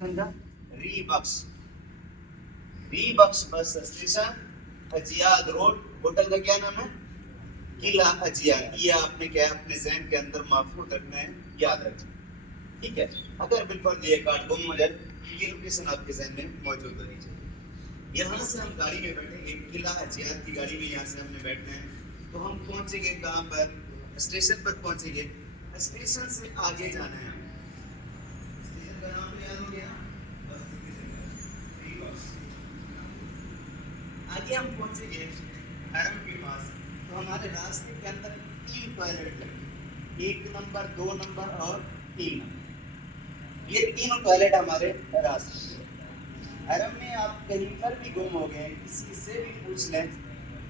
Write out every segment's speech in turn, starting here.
Station کا ری بخش bus station, اجیاد road, hotel کا کیا نام ہے؟ قلعہ اجیاد. یہ آپ نے کیا اپنے ذہن کے اندر محفوظ رکھنا ہے، یاد رکھنا ہے، ٹھیک ہے. اگر بالکل یہ کارڈ گم ہو جائے یہ لوکیشن آپ کے ذہن میں موجود ہونی چاہیے. یہاں سے ہم گاڑی میں بیٹھیں گے، قلعہ اجیاد کی گاڑی میں یہاں سے ہم نے بیٹھنا ہے. تو ہم پہنچیں گے کہاں پر؟ اسٹیشن پر پہنچیں گے. اسٹیشن سے آگے جانا ہے ہمیں. اسٹیشن کا نام تو یاد ہو گیا. آگے ہم پہنچیں گے حرم کے پاس. تو ہمارے راستے کے اندر 3 ٹوائلٹ لگے، 1 نمبر، 2 نمبر اور 3 نمبر. یہ تینوں ٹوائلٹ ہمارے راستے. حرم میں آپ کہیں پر بھی گم ہو گئے، کسی سے بھی پوچھ لیں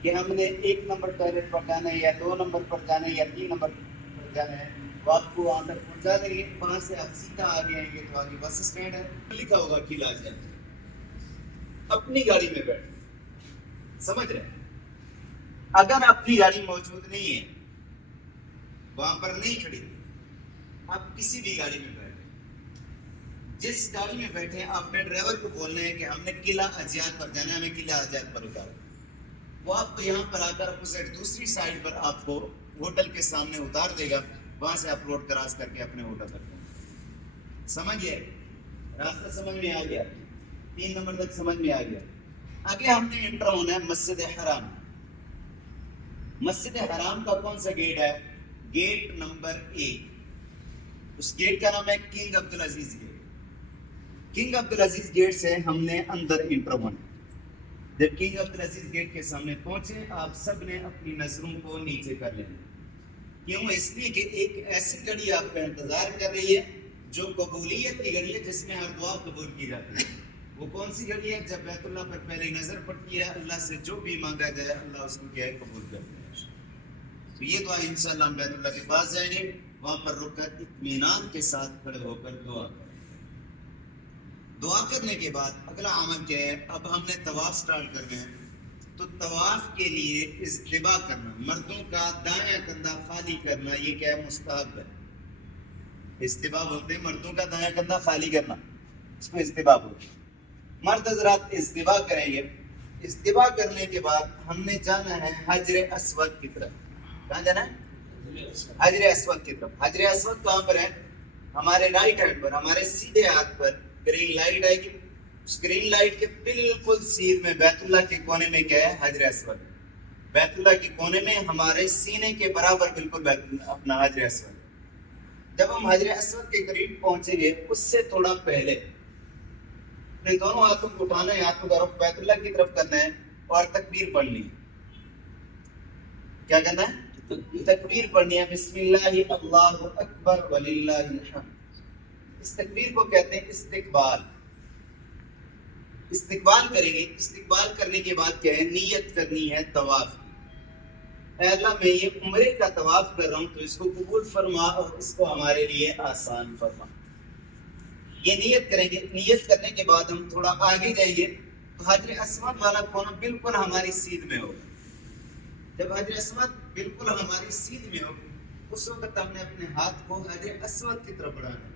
کہ ہم نے 1 نمبر ٹوائلٹ پر جانا ہے یا 2 نمبر پر جانا ہے یا 3 نمبر پر جانا ہے، وہ آپ کو وہاں تک پہنچا دیں گے. وہاں سے آپ سیدھا آگے آئیں گے تو آگے بس اسٹینڈ ہے، لکھا ہوگا قلعہ اجیاد. اپنی گاڑی میں بیٹھ سمجھ رہے ہیں. اگر اپنی گاڑی موجود نہیں ہے، وہاں پر نہیں کھڑی، آپ کسی بھی گاڑی میں بیٹھے، جس گاڑی میں بیٹھے آپ نے ڈرائیور کو بولنا ہے کہ ہم نے قلعہ اجیاد پر جانا ہے، ہمیں قلعہ اجیاد پر اتارو. وہ آپ کو یہاں پر آ کر اپوزٹ دوسری سائڈ پر آپ کو ہوٹل کے سامنے اتار دے گا. وہاں سے آپ روڈ کراس کر کے اپنے ہوٹل تک پہنچیں. سمجھ گئے؟ راستہ سمجھ میں آ گیا؟ 3 نمبر تک سمجھ میں آ گیا. آگے ہم نے انٹر ہونا ہے مسجد حرام. مسجد حرام کا کون سا گیٹ ہے؟ Gate number 1. اس گیٹ کا نام ہے king Abdulaziz gate. King Abdulaziz gate سے ہم نے اندر انٹر ہونا. جب کنگ عبدالعزیز گیٹ کے سامنے پہنچے، آپ سب نے اپنی نظروں کو نیچے کر لینا. کیوں؟ اس لیے کہ ایک ایسی گھڑی آپ کا انتظار کر رہی ہے جو قبولیت کی گھڑی ہے، جس میں ہر دعا قبول کی جاتی ہے. وہ کون سی گھڑی ہے؟ جب بیت اللہ پر پہلے نظر پڑتی ہے، اللہ سے جو بھی مانگا جائے اللہ اس کو کیا ہے؟ قبول کرتا ہے. تو یہ دعا انشاءاللہ ہم بیت اللہ کے پاس جائیں گے، وہاں پر رک کر اطمینان کے ساتھ کھڑے ہو کر دعا کریں. دعا کرنے کے بعد اگلا عمل کیا ہے؟ اب ہم نے طواف سٹارٹ کرنا ہے. تو طواف کے لیے استباء کرنا، مردوں کا دایاں کندھا خالی کرنا، یہ کیا ہے؟ مستحب ہے. استباء بولتے ہیں مردوں کا دایاں کندھا خالی کرنا، اس کو استباء بولتے ہیں. مرد حضرات استباء کریں گے. استباء کرنے کے بعد ہم نے جانا ہے حجر اسود کی طرف. کہاں جانا ہے؟ حجر اسود کی طرف. حجر اسود کہاں پر ہے؟ ہمارے رائٹ ہینڈ پر، ہمارے سیدھے ہاتھ پر گرین لائٹ آئے گی. اس گرین لائٹ کے بالکل سیر میں بیت اللہ کے کونے میں کیا ہے؟ حجر اسود. بیت اللہ کے کونے میں ہمارے سینے کے برابر بالکل اپنا حجر اسود. جب ہم حجر اسود کے قریب پہنچیں گے، اس سے تھوڑا پہلے اپنے دونوں ہاتھوں کو اٹھانا ہے، ہاتھوں کا رخ بیت اللہ کی طرف کرنا ہے اور تکبیر پڑھنی ہے. کیا کرنا ہے؟ تکبیر پڑھنی ہے. بسم اللہ اللہ اکبر وللہ الحمد. اس تکبیر کو کہتے ہیں استقبال. استقبال کریں گے. استقبال کرنے کے بعد کیا ہے؟ نیت کرنی ہے طواف. اے اللہ میں یہ عمرے کا طواف کر رہا ہوں تو اس کو قبول فرما اور اس کو ہمارے لیے آسان فرما. یہ نیت کریں گے. نیت کرنے کے بعد ہم تھوڑا آگے جائیں گے تو حجر اسود والا کونا بالکل ہماری سیدھ میں ہوگا. جب حجر اسود بالکل ہماری سیدھ میں ہو، اس وقت ہم نے اپنے ہاتھ کو حجر اسود کی طرف بڑھانا ہے.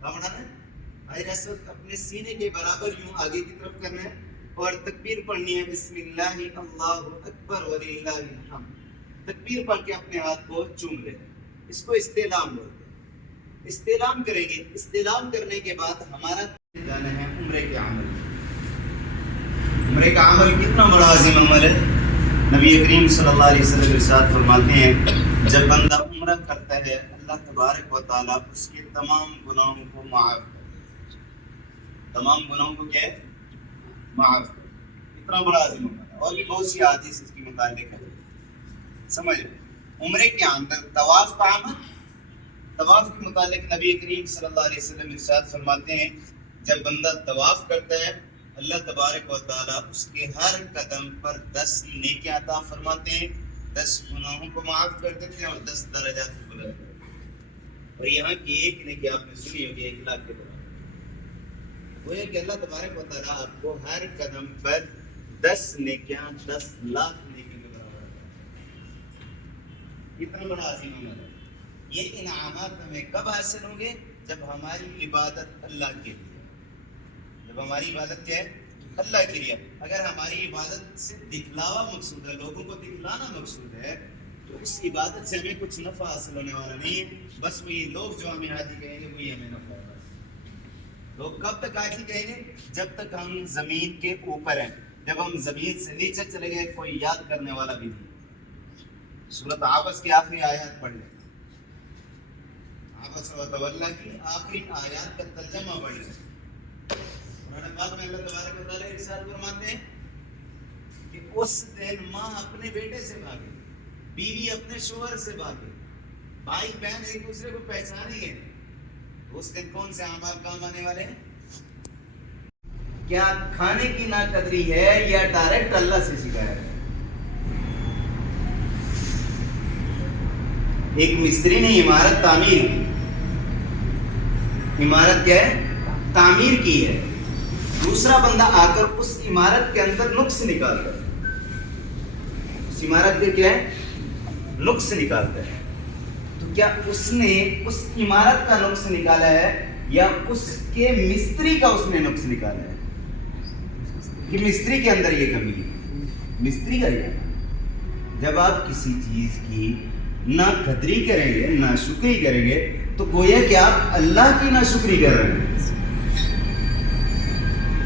کہاں بڑھانا ہے؟ حجر اسود اپنے سینے کے برابر یوں آگے کی طرف کرنا ہے اور تکبیر پڑھنی ہے. بسم اللہ اللہ اکبر وللہ الحمد. تکبیر پڑھ کے اپنے ہاتھ کو چوم لیں. اس کو استعلام بولتے ہیں. استعلام کریں گے. استعلام کرنے کے بعد ہمارا جانا ہے عمرے کے عمل. عمرے کا عمل کتنا بڑا عظیم عمل ہے. نبی کریم صلی اللہ علیہ وسلم ارشاد فرماتے ہیں جب بندہ عمرہ کرتا ہے اللہ تبارک و تعالیٰ اس کے تمام گناہوں کو معاف کرتا ہے. تمام گناہوں کو کیا ہے؟ معاف کرتا ہے. اتنا بڑا عظیم عمل ہے. اور بھی بہت سی حدیث اس کے متعلق ہے. سمجھ عمرے کے اندر طواف کا عمل. طواف کے متعلق نبی کریم صلی اللہ علیہ وسلم ارشاد فرماتے ہیں جب بندہ طواف کرتا ہے اللہ تبارک و تعالیٰ اس کے ہر قدم پر 10 نیکیاں عطا فرماتے ہیں، 10 گناہوں کو معاف کر دیتے ہیں اور 10 درجات کو بلند کرتے ہیں. اور یہاں کی ایک نیکی آپ نے سنی ہوگی 1 لاکھ کے برابر. وہ ہے کہ اللہ تبارک و تعالیٰ آپ کو ہر قدم پر 10 نیکیاں 10 لاکھ نیکی کے برابر. اتنا بڑا عظیم عمل ہے. یہ انعامات ہمیں کب حاصل ہوں گے؟ جب ہماری عبادت اللہ کے لیے. جب ہماری عبادت کیا ہے اللہ کے لیے، اگر ہماری عبادت سے دکھلاوا مقصود ہے، لوگوں کو دکھلانا مقصود ہے، تو اس عبادت سے ہمیں کچھ نفع حاصل ہونے والا نہیں ہے. بس وہی لوگ جو ہمیں حاجی کہیں گے وہی ہمیں نفع ہے. بس لوگ کب تک حاجی کہیں گے؟ جب تک ہم زمین کے اوپر ہیں. جب ہم زمین سے نیچے چلے گئے کوئی یاد کرنے والا بھی نہیں. سورۃ عبس کی آخری آیات پڑھ لیں، عبس و تولیٰ کی آخری آیات کا ترجمہ پڑھ لیں. قرآن پاک میں اللہ تبارک و تعالیٰ ارشاد فرماتے ہیں کہ اس دن ماں اپنے بیٹے سے بھاگے، بیوی اپنے شوہر سے بھاگے، بھائی بہن ایک دوسرے کو پہچانیں گے. اس دن کون سے اعمال کام آنے والے ہیں؟ کیا کھانے کی ناقدری ہے یا ڈائریکٹ اللہ سے شکایت ہے؟ ایک مستری نے عمارت تعمیر کی، عمارت کیا ہے؟ تعمیر کی ہے. دوسرا بندہ آ کر اس عمارت کے اندر نقص نکالتا ہے. اس عمارت کے کیا ہے؟ نقص نکالتا ہے. تو کیا اس نے اس عمارت کا نقص نکالا ہے یا اس کے مستری کا اس نے نقص نکالا ہے؟ کہ مستری کے اندر یہ کمی ہے، مستری کا یہ. جب آپ کسی چیز کی نہ قدری کریں گے نہ شکری کریں گے تو گویا کہ آپ اللہ کی نہ شکری کر رہے ہیں.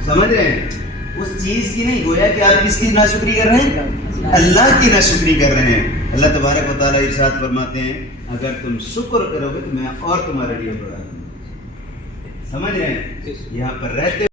سمجھ رہے ہیں؟ اس چیز کی نہیں، گویا کہ آپ کس کی نہ شکری کر رہے ہیں؟ اللہ کی نہ شکری کر رہے ہیں. اللہ تبارک و تعالیٰ ارشاد فرماتے ہیں اگر تم شکر کرو گے تو میں اور تمہارے لیے بڑا دوں گا. سمجھ رہے ہیں؟ یہاں پر رہتے